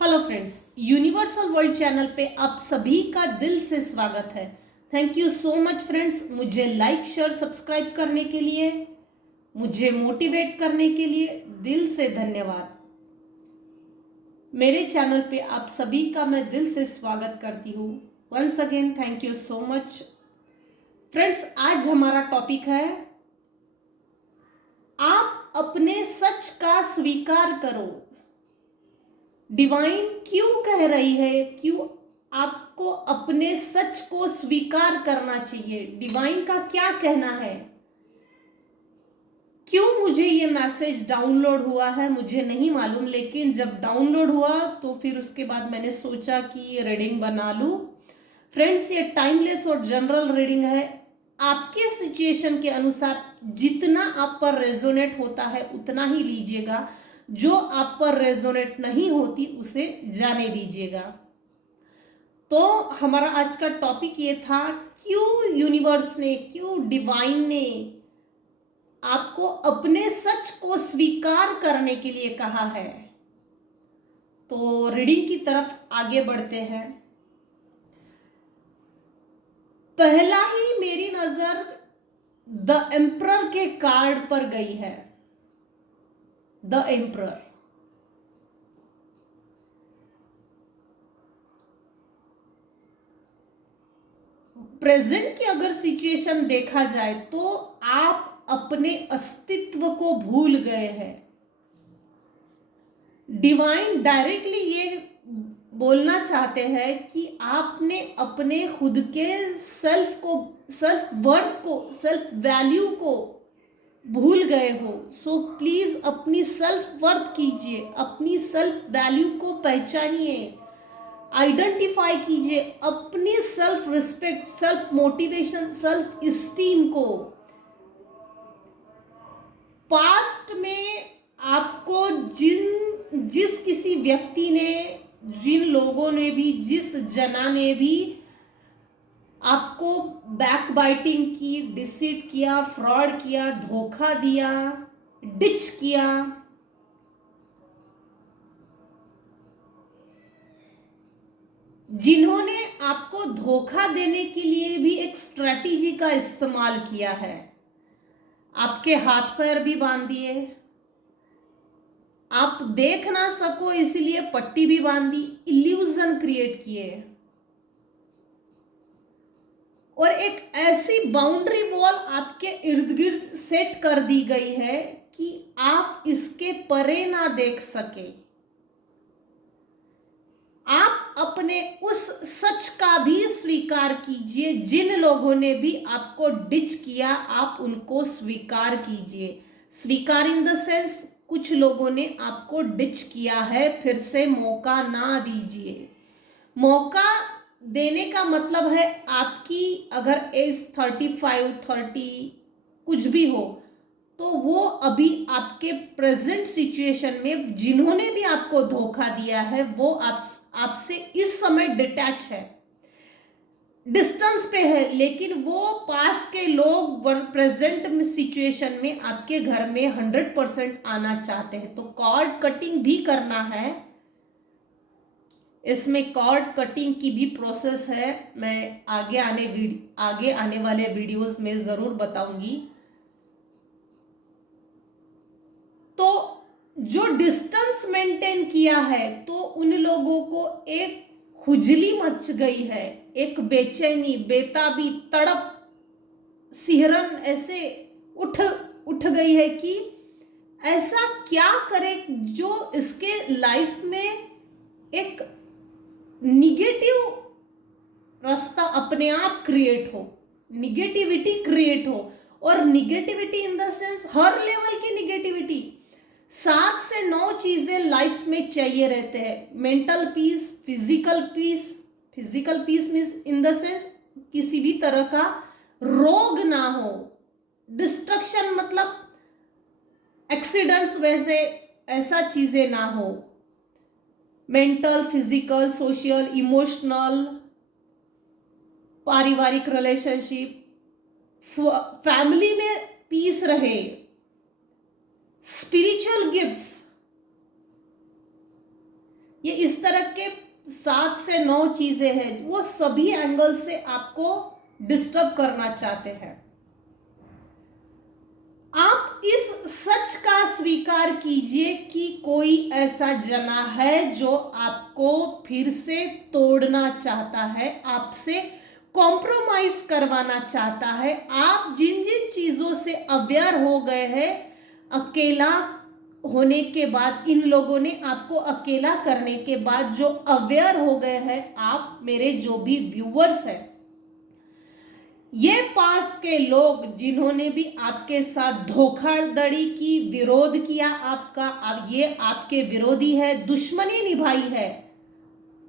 Hello friends, universal world channel पे आप सभी का दिल से स्वागत है। Thank you so much friends, मुझे लाइक शेयर सब्सक्राइब करने के लिए, मुझे मोटिवेट करने के लिए दिल से धन्यवाद। मेरे चैनल पे आप सभी का मैं दिल से स्वागत करती हूँ। Once again thank you so much friends. आज हमारा टॉपिक है, आप अपने सच का स्वीकार करो। डिवाइन क्यों कह रही है, क्यों आपको अपने सच को स्वीकार करना चाहिए? डिवाइन का क्या कहना है? क्यों मुझे ये मैसेज डाउनलोड हुआ है मुझे नहीं मालूम, लेकिन जब डाउनलोड हुआ तो फिर उसके बाद मैंने सोचा कि ये रीडिंग बना लूं। फ्रेंड्स, ये टाइमलेस और जनरल रीडिंग है। आपके सिचुएशन के अनुसार जितना आप पर रेजोनेट होता है उतना ही लीजिएगा, जो आप पर रेजोनेट नहीं होती उसे जाने दीजिएगा। तो हमारा आज का टॉपिक ये था, क्यों यूनिवर्स ने, क्यों डिवाइन ने आपको अपने सच को स्वीकार करने के लिए कहा है। तो रीडिंग की तरफ आगे बढ़ते हैं। पहला ही मेरी नजर द एम्परर के कार्ड पर गई है। द एम्परर, प्रेजेंट की अगर सिचुएशन देखा जाए तो आप अपने अस्तित्व को भूल गए हैं। डिवाइन डायरेक्टली ये बोलना चाहते हैं कि आपने अपने खुद के सेल्फ को, सेल्फ वर्थ को, सेल्फ वैल्यू को भूल गए हो। सो प्लीज अपनी सेल्फ वर्थ कीजिए, अपनी सेल्फ वैल्यू को पहचानिए, आइडेंटिफाई कीजिए अपनी self respect, self motivation, self esteem को। पास्ट में आपको जिस किसी व्यक्ति ने, जिन लोगों ने भी, जिस जना ने भी आपको बैक बाइटिंग की, डिसीट किया, फ्रॉड किया, धोखा दिया, डिच किया, जिन्होंने आपको धोखा देने के लिए भी एक स्ट्रेटेजी का इस्तेमाल किया है, आपके हाथ पैर भी बांध दिए, आप देख ना सको इसलिए पट्टी भी बांध दी, इल्यूजन क्रिएट किए, और एक ऐसी बाउंड्री वॉल आपके इर्द गिर्द सेट कर दी गई है कि आप इसके परे ना देख सके। आप अपने उस सच का भी स्वीकार कीजिए। जिन लोगों ने भी आपको डिच किया, आप उनको स्वीकार कीजिए। स्वीकार इन द सेंस, कुछ लोगों ने आपको डिच किया है, फिर से मौका ना दीजिए। मौका देने का मतलब है, आपकी अगर एज 35, 30 कुछ भी हो, तो वो अभी आपके प्रेजेंट सिचुएशन में जिन्होंने भी आपको धोखा दिया है वो आपसे इस समय डिटैच है, डिस्टेंस पे है, लेकिन वो पास्ट के लोग प्रेजेंट सिचुएशन में आपके घर में 100% आना चाहते हैं। तो कॉर्ड कटिंग भी करना है, इसमें कॉर्ड कटिंग की भी प्रोसेस है, मैं आगे आने वाले वीडियोस में जरूर बताऊंगी। तो जो डिस्टेंस मेंटेन किया है, तो उन लोगों को एक खुजली मच गई है, एक बेचैनी, बेताबी, तड़प, सिहरन ऐसे उठ उठ गई है कि ऐसा क्या करे जो इसके लाइफ में एक निगेटिव रास्ता अपने आप क्रिएट हो, निगेटिविटी क्रिएट हो। और निगेटिविटी इन द सेंस हर लेवल की निगेटिविटी। 7 से 9 चीजें लाइफ में चाहिए रहते हैं, mental peace, physical peace. Physical peace means in the sense किसी भी तरह का रोग ना हो, डिस्ट्रक्शन मतलब एक्सीडेंट्स वैसे ऐसा चीजें ना हो। मेंटल, फिजिकल, सोशल, इमोशनल, पारिवारिक रिलेशनशिप, फैमिली में पीस रहे, स्पिरिचुअल गिफ्ट्स, ये इस तरह के 7 से 9 चीजें हैं, वो सभी एंगल से आपको डिस्टर्ब करना चाहते हैं। आप इस सच का स्वीकार कीजिए कि कोई ऐसा जना है जो आपको फिर से तोड़ना चाहता है, आपसे कॉम्प्रोमाइज करवाना चाहता है। आप जिन जिन चीजों से अवेयर हो गए हैं, अकेला होने के बाद, इन लोगों ने आपको अकेला करने के बाद जो अवेयर हो गए हैं, आप मेरे जो भी व्यूअर्स हैं, ये पास्ट के लोग जिन्होंने भी आपके साथ धोखाधड़ी की, विरोध किया आपका, अब ये आपके विरोधी है, दुश्मनी निभाई है,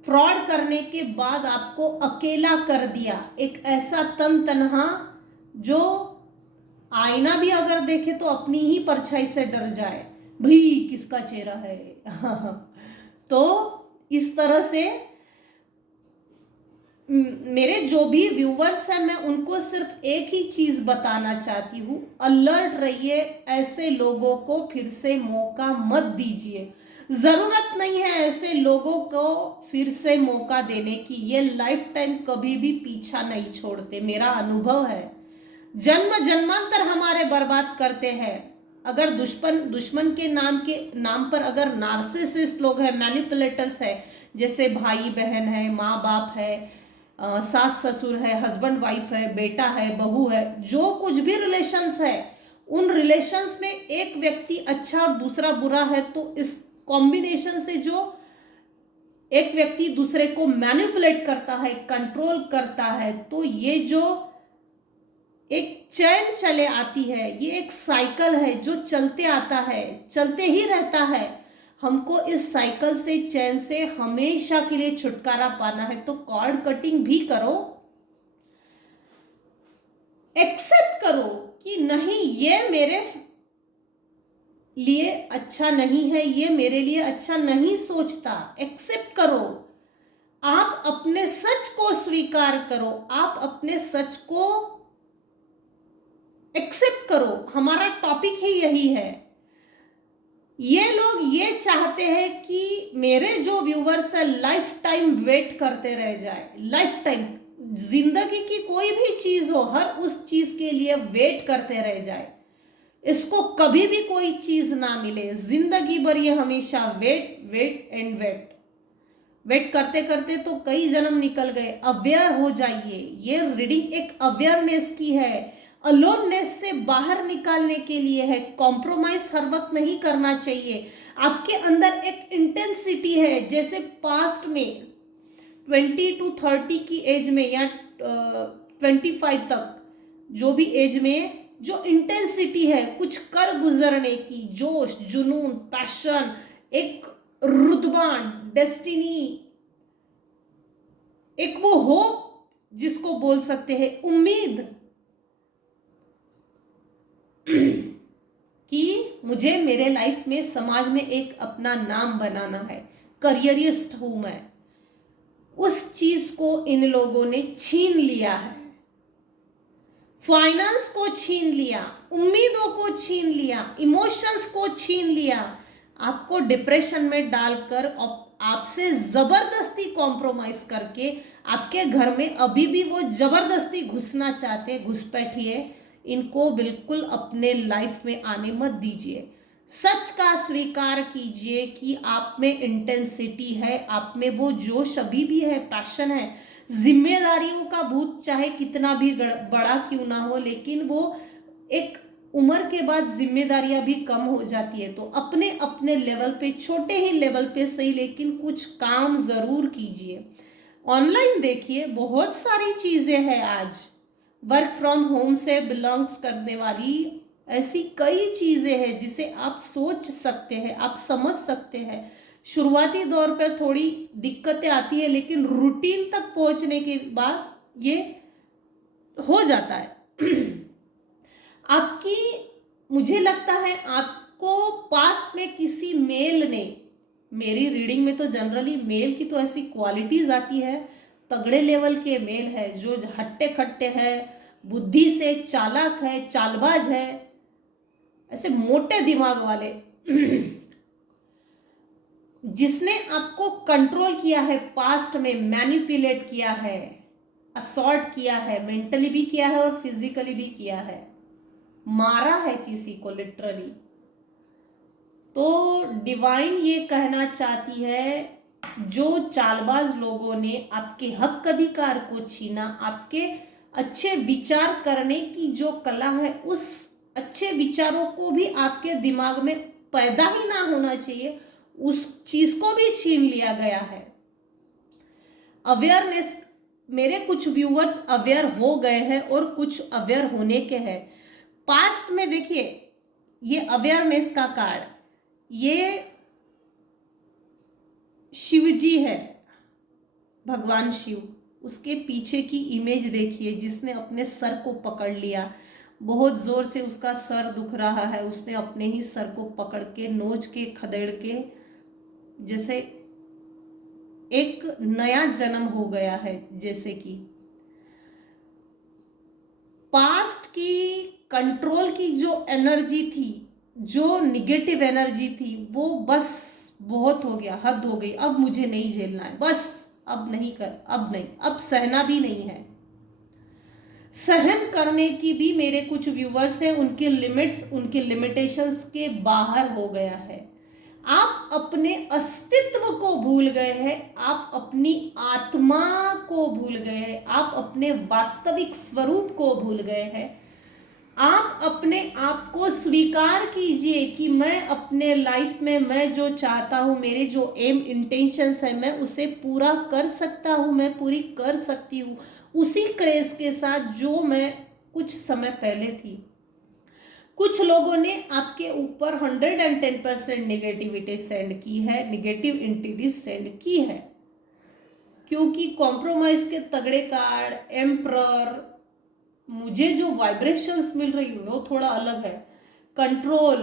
फ्रॉड करने के बाद आपको अकेला कर दिया, एक ऐसा तन तनहा जो आईना भी अगर देखे तो अपनी ही परछाई से डर जाए, भाई किसका चेहरा है। तो इस तरह से मेरे जो भी व्यूवर्स हैं, मैं उनको सिर्फ एक ही चीज बताना चाहती हूँ, अलर्ट रहिए, ऐसे लोगों को फिर से मौका मत दीजिए। जरूरत नहीं है ऐसे लोगों को फिर से मौका देने की, ये लाइफ टाइम कभी भी पीछा नहीं छोड़ते, मेरा अनुभव है। जन्म जन्मांतर हमारे बर्बाद करते हैं। अगर दुश्मन के नाम पर अगर नार्सिसिस्ट लोग हैं, मैनिपुलेटर्स है, जैसे भाई बहन है, माँ बाप है, सास ससुर है, हस्बैंड वाइफ है, बेटा है, बहू है, जो कुछ भी रिलेशंस है, उन रिलेशंस में एक व्यक्ति अच्छा और दूसरा बुरा है, तो इस कॉम्बिनेशन से जो एक व्यक्ति दूसरे को मैनिपुलेट करता है, कंट्रोल करता है, तो ये जो एक चैन चले आती है, ये एक साइकिल है जो चलते आता है, चलते ही रहता है। हमको इस साइकिल से, चैन से हमेशा के लिए छुटकारा पाना है, तो कॉर्ड कटिंग भी करो, एक्सेप्ट करो कि नहीं ये मेरे लिए अच्छा नहीं है, ये मेरे लिए अच्छा नहीं सोचता, एक्सेप्ट करो। आप अपने सच को स्वीकार करो, आप अपने सच को एक्सेप्ट करो। हमारा टॉपिक ही यही है। ये लोग ये चाहते हैं कि मेरे जो व्यूवर्स है लाइफ टाइम वेट करते रह जाए, लाइफ टाइम, जिंदगी की कोई भी चीज हो, हर उस चीज के लिए वेट करते रह जाए, इसको कभी भी कोई चीज ना मिले, जिंदगी भर ये हमेशा wait wait and wait, wait करते करते तो कई जन्म निकल गए। अवेयर हो जाइए, ये रीडिंग एक अवेयरनेस की है, अलोननेस से बाहर निकालने के लिए है। कॉम्प्रोमाइज हर वक्त नहीं करना चाहिए। आपके अंदर एक इंटेंसिटी है, जैसे पास्ट में 20 to 30 की एज में या 25 तक जो भी एज में जो इंटेंसिटी है कुछ कर गुजरने की, जोश, जुनून, पैशन, एक रुतबा, डेस्टिनी, एक वो होप जिसको बोल सकते हैं, उम्मीद कि मुझे मेरे लाइफ में, समाज में एक अपना नाम बनाना है, करियरिस्ट हूं मैं, उस चीज को इन लोगों ने छीन लिया है। फाइनेंस को छीन लिया, उम्मीदों को छीन लिया, इमोशंस को छीन लिया, आपको डिप्रेशन में डालकर आपसे जबरदस्ती कॉम्प्रोमाइज करके आपके घर में अभी भी वो जबरदस्ती घुसना चाहते, घुसपैठिए। इनको बिल्कुल अपने लाइफ में आने मत दीजिए। सच का स्वीकार कीजिए कि आप में इंटेंसिटी है, आप में वो जोश अभी भी है, पैशन है। जिम्मेदारियों का भूत चाहे कितना भी बड़ा क्यों ना हो, लेकिन वो एक उम्र के बाद जिम्मेदारियां भी कम हो जाती है। तो अपने अपने लेवल पे, छोटे ही लेवल पे सही, लेकिन कुछ काम जरूर कीजिए। ऑनलाइन देखिए, बहुत सारी चीजें हैं आज, वर्क फ्रॉम होम से बिलोंग्स करने वाली ऐसी कई चीजें हैं जिसे आप सोच सकते हैं, आप समझ सकते हैं। शुरुआती दौर पर थोड़ी दिक्कतें आती है, लेकिन रूटीन तक पहुंचने के बाद ये हो जाता है। आपकी, मुझे लगता है आपको पास्ट में किसी मेल ने, मेरी रीडिंग में तो जनरली मेल की तो ऐसी क्वालिटीज आती है, तगड़े लेवल के मेल है, जो हट्टे खट्टे है, बुद्धि से चालाक है, चालबाज है, ऐसे मोटे दिमाग वाले। जिसने आपको कंट्रोल किया है, पास्ट में मैनिपुलेट किया है, असॉल्ट किया है, मेंटली भी किया है और फिजिकली भी किया है, मारा है किसी को लिटरली। तो डिवाइन ये कहना चाहती है, जो चालबाज लोगों ने आपके हक अधिकार को छीना, आपके अच्छे विचार करने की जो कला है, उस अच्छे विचारों को भी आपके दिमाग में पैदा ही ना होना चाहिए, उस चीज को भी छीन लिया गया है। अवेयरनेस, मेरे कुछ व्यूअर्स अवेयर हो गए हैं और कुछ अवेयर होने के हैं। पास्ट में देखिए, ये अवेयरनेस का कार्ड, ये शिव जी है, भगवान शिव, उसके पीछे की इमेज देखिए, जिसने अपने सर को पकड़ लिया, बहुत जोर से उसका सर दुख रहा है, उसने अपने ही सर को पकड़ के नोच के खदेड़ के, जैसे एक नया जन्म हो गया है। जैसे कि पास्ट की कंट्रोल की जो एनर्जी थी, जो निगेटिव एनर्जी थी, वो बस बहुत हो गया, हद हो गई, अब मुझे नहीं झेलना है, बस अब नहीं कर, अब नहीं, अब सहना भी नहीं है। सहन करने की भी मेरे कुछ व्यूवर्स हैं, उनके लिमिट्स, उनके लिमिटेशंस के बाहर हो गया है। आप अपने अस्तित्व को भूल गए हैं, आप अपनी आत्मा को भूल गए हैं, आप अपने वास्तविक स्वरूप को भूल गए हैं। आप अपने आप को स्वीकार कीजिए कि मैं अपने लाइफ में, मैं जो चाहता हूँ, मेरे जो एम इंटेंशंस है, मैं उसे पूरा कर सकता हूँ, मैं पूरी कर सकती हूँ उसी क्रेज के साथ जो मैं कुछ समय पहले थी। कुछ लोगों ने आपके ऊपर 110% नेगेटिविटी सेंड की है, नेगेटिव एंटिटीज सेंड की है, क्योंकि कॉम्प्रोमाइज के तगड़े कार्ड, एम्परर, मुझे जो वाइब्रेशंस मिल रही है वो थोड़ा अलग है। कंट्रोल,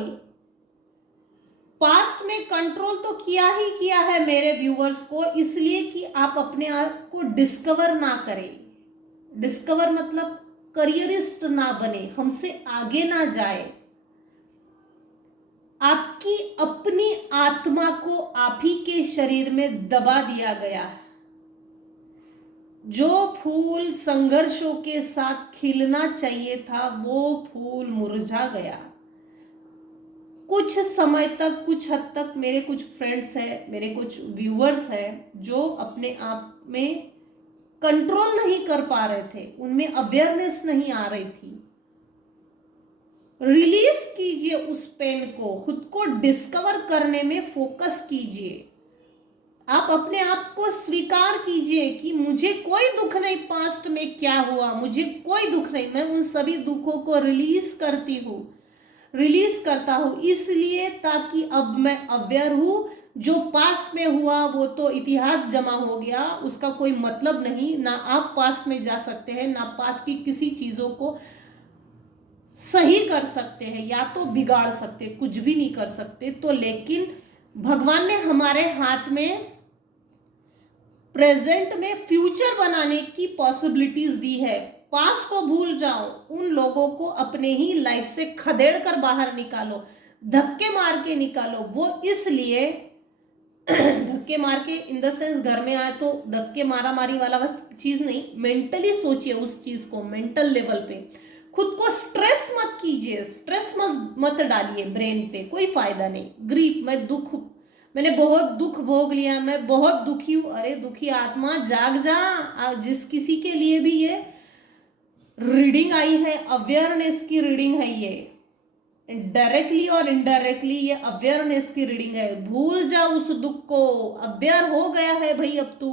पास्ट में कंट्रोल तो किया ही किया है मेरे व्यूअर्स को, इसलिए कि आप अपने आप को डिस्कवर ना करें। डिस्कवर मतलब करियरिस्ट ना बने, हमसे आगे ना जाए। आपकी अपनी आत्मा को आप ही के शरीर में दबा दिया गया है। जो फूल संघर्षों के साथ खिलना चाहिए था, वो फूल मुरझा गया। कुछ समय तक, कुछ हद तक मेरे कुछ फ्रेंड्स हैं, मेरे कुछ व्यूअर्स हैं, जो अपने आप में कंट्रोल नहीं कर पा रहे थे, उनमें अवेयरनेस नहीं आ रही थी। रिलीज कीजिए उस पेन को, खुद को डिस्कवर करने में फोकस कीजिए। आप अपने आप को स्वीकार कीजिए कि मुझे कोई दुख नहीं, पास्ट में क्या हुआ मुझे कोई दुख नहीं, मैं उन सभी दुखों को रिलीज करती हूँ, रिलीज करता हूँ, इसलिए ताकि अब मैं अवेयर हूँ। जो पास्ट में हुआ वो तो इतिहास जमा हो गया, उसका कोई मतलब नहीं। ना आप पास्ट में जा सकते हैं, ना पास्ट की किसी चीजों को सही कर सकते हैं, या तो बिगाड़ सकते, कुछ भी नहीं कर सकते। तो लेकिन भगवान ने हमारे हाथ में प्रेजेंट में फ्यूचर बनाने की पॉसिबिलिटीज दी है। पास्ट को भूल जाओ, उन लोगों को अपने ही लाइफ से खदेड़ कर बाहर निकालो, धक्के मार के निकालो। वो इसलिए धक्के मार के इन द सेंस, घर में आए तो धक्के मारा मारी वाला चीज नहीं, मेंटली सोचिए उस चीज को, मेंटल लेवल पे खुद को स्ट्रेस मत कीजिए, स्ट्रेस मत डालिए ब्रेन पे, कोई फायदा नहीं। ग्रीफ, मैं दुख, मैंने बहुत दुख भोग लिया, मैं बहुत दुखी हूं। अरे दुखी आत्मा जाग जा। जिस किसी के लिए भी ये रीडिंग आई है, अवेयरनेस की रीडिंग है, ये डायरेक्टली और इनडायरेक्टली ये अवेयरनेस की रीडिंग है। भूल जा उस दुख को, अवेयर हो गया है भाई, अब तू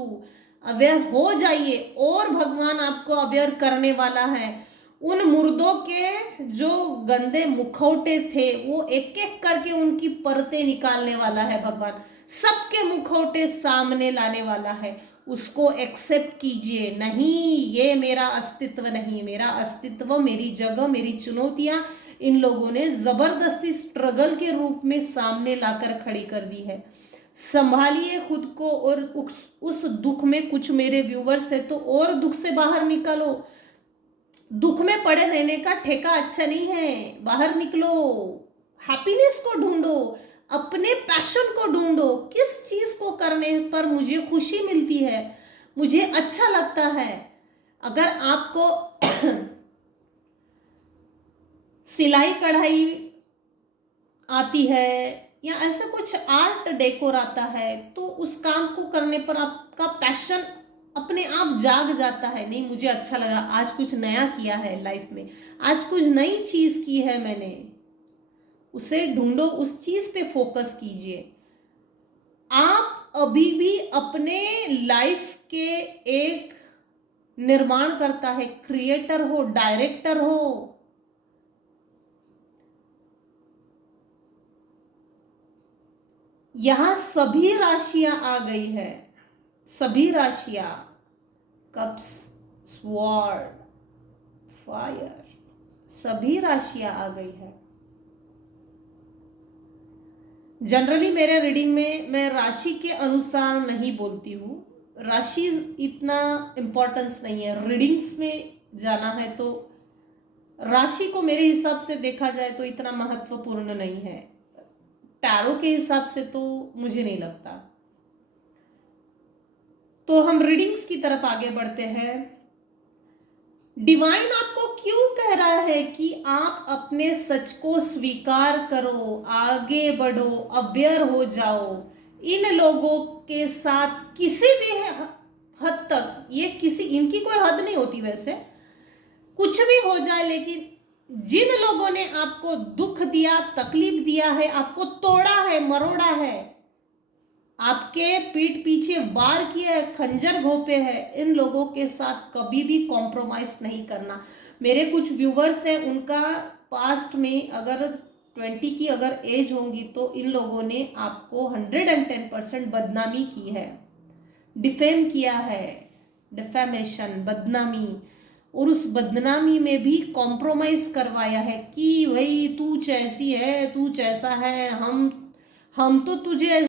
अवेयर हो जाइए, और भगवान आपको अवेयर करने वाला है। उन मुर्दों के जो गंदे मुखौटे थे, वो एक एक करके उनकी परतें निकालने वाला है भगवान, सबके मुखौटे सामने लाने वाला है। उसको एक्सेप्ट कीजिए। नहीं, ये मेरा अस्तित्व नहीं, मेरा अस्तित्व, मेरी जगह, मेरी चुनौतियां इन लोगों ने जबरदस्ती स्ट्रगल के रूप में सामने लाकर खड़ी कर दी है। संभालिए खुद को, और उस दुख में, कुछ मेरे व्यूवर्स है तो और दुख से बाहर निकालो। दुख में पड़े रहने का ठेका अच्छा नहीं है, बाहर निकलो, हैप्पीनेस को ढूंढो। अपने पैशन को ढूंढो, किस चीज को करने पर मुझे खुशी मिलती है, मुझे अच्छा लगता है। अगर आपको सिलाई कढ़ाई आती है या ऐसा कुछ आर्ट डेकोर आता है, तो उस काम को करने पर आपका पैशन अपने आप जाग जाता है। नहीं, मुझे अच्छा लगा, आज कुछ नया किया है लाइफ में, आज कुछ नई चीज की है मैंने, उसे ढूंढो, उस चीज पे फोकस कीजिए। आप अभी भी अपने लाइफ के एक निर्माण करता है, क्रिएटर हो, डायरेक्टर हो। यहां सभी राशियां आ गई है, सभी राशियां, कप्स, स्वॉर्ड, फायर, सभी राशियां आ गई है। जनरली मेरे रीडिंग में मैं राशि के अनुसार नहीं बोलती हूँ, राशि इतना इम्पोर्टेंस नहीं है। रीडिंग्स में जाना है तो राशि को मेरे हिसाब से देखा जाए तो इतना महत्वपूर्ण नहीं है, टैरो के हिसाब से तो मुझे नहीं लगता। तो हम रीडिंग्स की तरफ आगे बढ़ते हैं। डिवाइन आपको क्यों कह रहा है कि आप अपने सच को स्वीकार करो, आगे बढ़ो, अवेयर हो जाओ। इन लोगों के साथ किसी भी हद तक, ये किसी, इनकी कोई हद नहीं होती वैसे, कुछ भी हो जाए, लेकिन जिन लोगों ने आपको दुख दिया, तकलीफ दिया है, आपको तोड़ा है, मरोड़ा है, आपके पीठ पीछे वार किया है, खंजर घोंपे है, इन लोगों के साथ कभी भी कॉम्प्रोमाइज नहीं करना। मेरे कुछ व्यूवर्स हैं, उनका पास्ट में अगर 20 की अगर एज होंगी तो इन लोगों ने आपको 110% बदनामी की है, डिफेम किया है, डिफेमेशन, बदनामी, और उस बदनामी में भी कॉम्प्रोमाइज करवाया है कि भाई तू कैसी है, तू कैसा है, हम तो तुझे